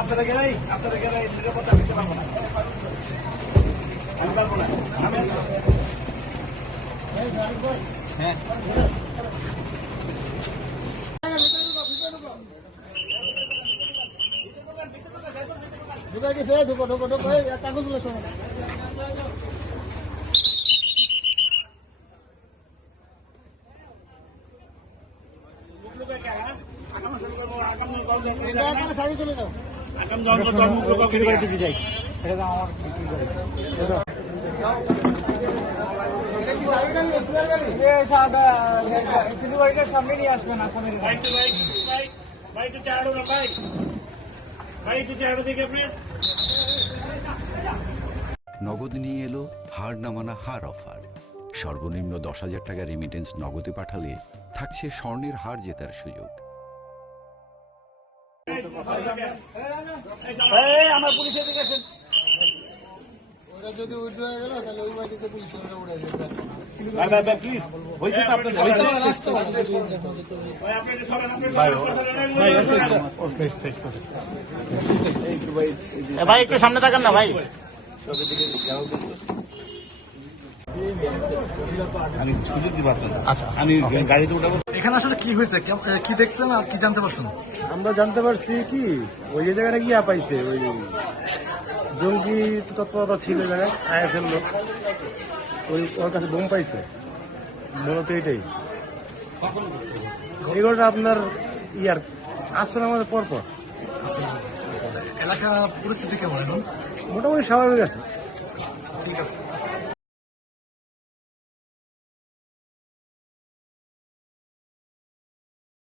আপনারা গেলেই নিরাপত্তা দিতে পারবো না, আমি পারবো না। হ্যাঁ ঢুকো ঢুকো ঢুকো কাগজগুলো শোনো। চলে যাও সামনে নিয়ে আসবে না। নগদ নিয়ে এলো হার না মানা হার অফার। সর্বনিম্ন 10,000 টাকা রেমিটেন্স নগদে পাঠালে থাকছে স্বর্ণের হার জেতার সুযোগ। আমার পুলিশে দেখেছেন ওরা যদি উঠে হয়ে গেল তাহলে ওই বাড়িতে পুলিশ উড়ে যাবে। প্লিজ হয়েছে তো আপনাদের ভাই একটু সামনে থাকেন না ভাই। আমি সুযোগ দিব আপনাদের। আচ্ছা আমি গাড়িতে উঠাবো। এখানে আসলে কি হয়েছে, কি দেখছেন আর কি জানতে পারছেন? আমরা জানতে পারছি কি ওই যে জায়গাটা গিয়া পাইছে ওই জঙ্গি তৎপরতা ছিল জায়গায় আইএসএল লোক, ওই ওর কাছে বোম পাইছে মূলত এটাই। এগুলোটা আপনার ইয়ার আসলে আমাদের পরপর এলাকা পরিস্থিতি কেমন এখন? মোটামুটি স্বাভাবিক আছে। ঠিক আছে।